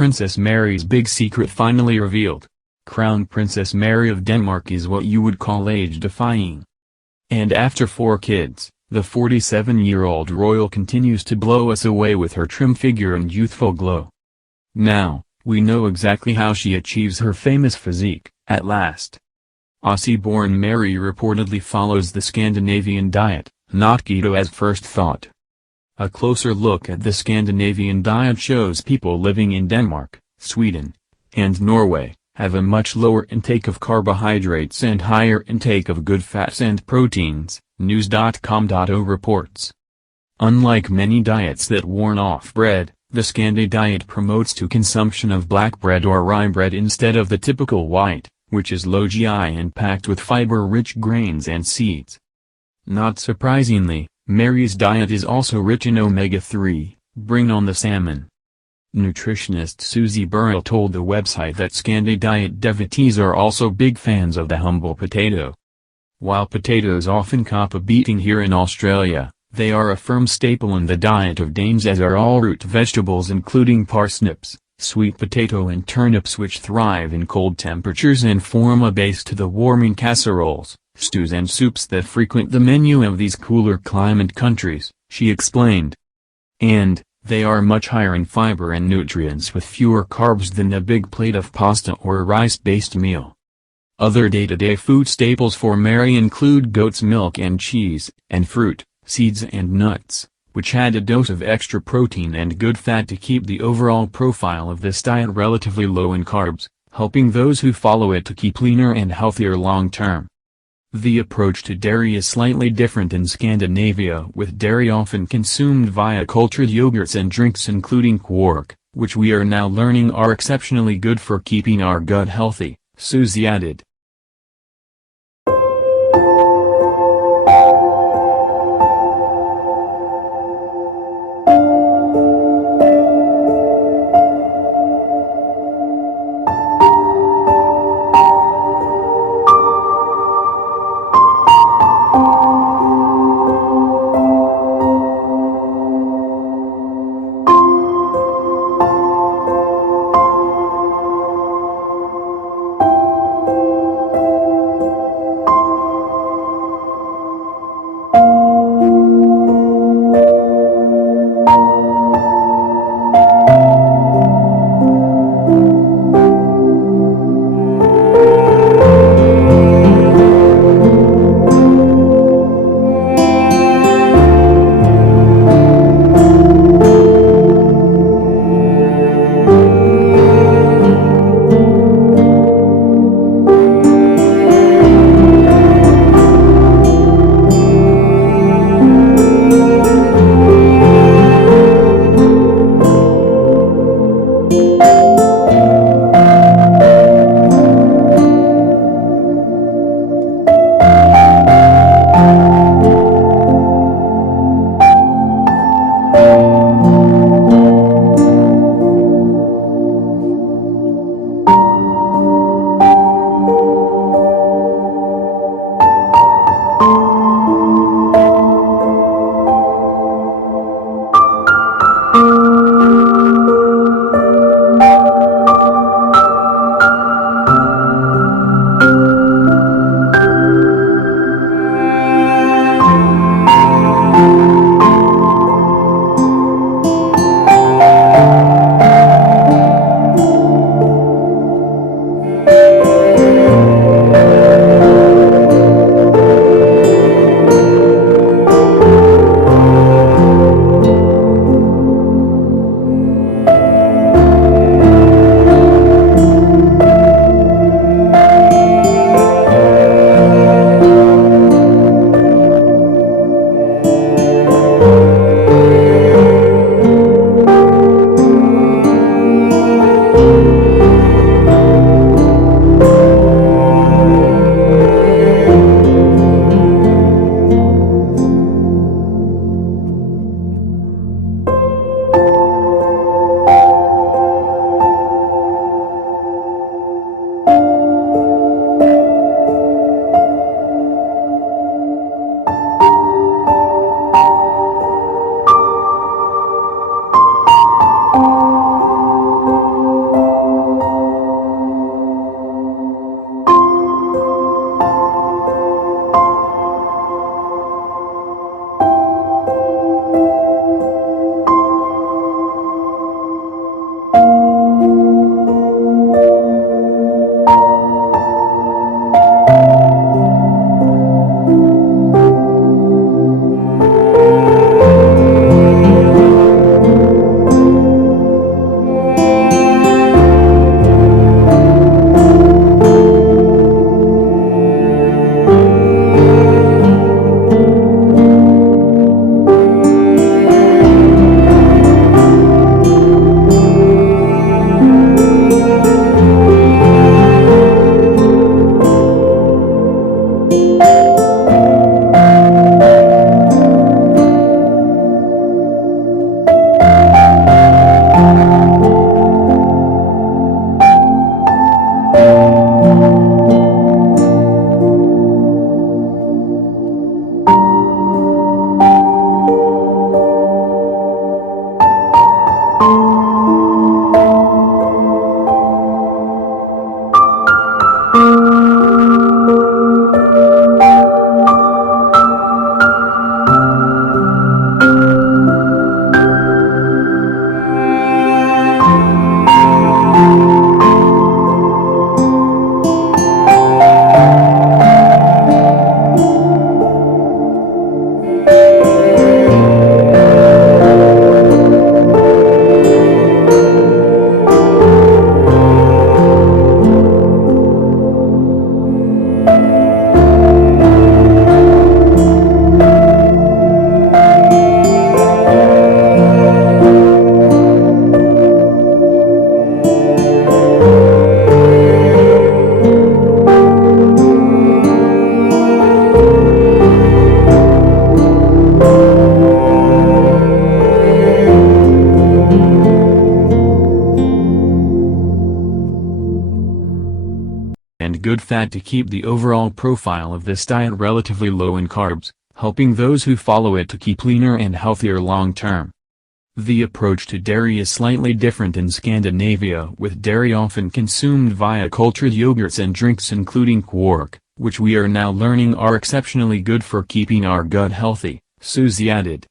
Princess Mary's big secret finally revealed. Crown Princess Mary of Denmark is what you would call age-defying. And after 4 kids, the 47-year-old royal continues to blow us away with her trim figure and youthful glow. Now, we know exactly how she achieves her famous physique, at last. Aussie-born Mary reportedly follows the Scandinavian diet, not keto as first thought. A closer look at the Scandinavian diet shows people living in Denmark, Sweden, and Norway have a much lower intake of carbohydrates and higher intake of good fats and proteins, news.com.au reports. Unlike many diets that warn off bread, the Scandi diet promotes to consumption of black bread or rye bread instead of the typical white, which is low GI and packed with fiber-rich grains and seeds. Not surprisingly, Mary's diet is also rich in omega-3, bring on the salmon. Nutritionist Susie Burrell told the website that Scandi diet devotees are also big fans of the humble potato. While potatoes often cop a beating here in Australia, they are a firm staple in the diet of Danes, as are all root vegetables including parsnips, sweet potato and turnips, which thrive in cold temperatures and form a base to the warming casseroles, stews and soups that frequent the menu of these cooler climate countries, she explained. And, they are much higher in fiber and nutrients with fewer carbs than a big plate of pasta or rice-based meal. Other day-to-day food staples for Mary include goat's milk and cheese, and fruit, seeds and nuts, which add a dose of extra protein and good fat to keep the overall profile of this diet relatively low in carbs, helping those who follow it to keep leaner and healthier long-term. The approach to dairy is slightly different in Scandinavia, with dairy often consumed via cultured yogurts and drinks including quark, which we are now learning are exceptionally good for keeping our gut healthy, Susie added. and good fat to keep the overall profile of this diet relatively low in carbs, helping those who follow it to keep leaner and healthier long-term. The approach to dairy is slightly different in Scandinavia, with dairy often consumed via cultured yogurts and drinks including quark, which we are now learning are exceptionally good for keeping our gut healthy, Susie added.